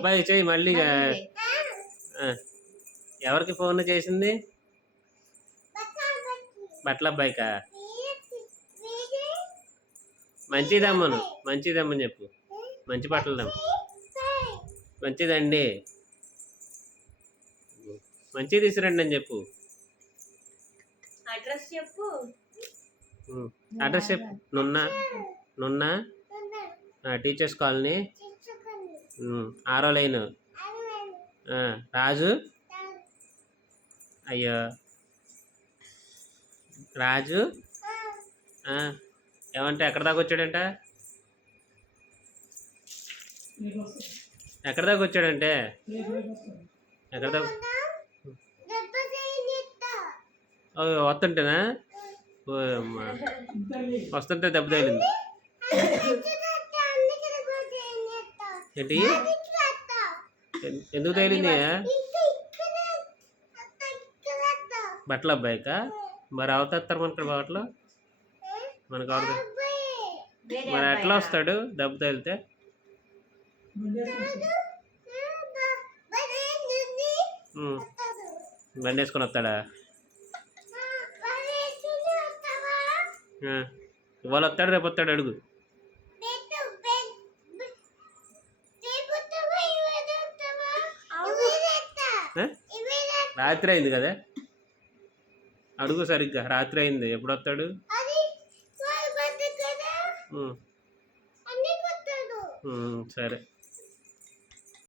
అబ్బాయి చెయ్యి మళ్ళీ ఎవరికి ఫోన్ చేసింది? బట్టల అబ్బాయికా? మంచిదమ్మని చెప్పు. మంచి బట్టలు దమ్మ. మంచిదండి, మంచిది తీసుకురండి అని చెప్పు. అడ్రస్ చెప్పు. అడ్రస్ చెప్పు. నున్నా టీచర్స్ కాలనీ, 6వ లైన్. రాజు. అయ్యో రాజు ఏమంటే ఎక్కడ దాకా వచ్చాడంట? ఎక్కడ దాకా వచ్చాడంటే? ఎక్కడ దాకా వస్తుంటేనా? వస్తుంటే దెబ్బ తగిలింది ఏంటి? ఎందుకు తగిలింది? బట్టల అబ్బాయికా? మరి అవుతారు మనకి బట్టలు మనకు అవదు. మరి ఎట్లా వస్తాడు దెబ్బ తగిలితే? బండి వేసుకొని వస్తాడా? ఇవాళ వస్తాడు, రేపు వస్తాడు? అడుగు. రాత్రి అయింది కదా, అడుగు సరిగ్గా. రాత్రి అయింది, ఎప్పుడు వస్తాడు? సరే.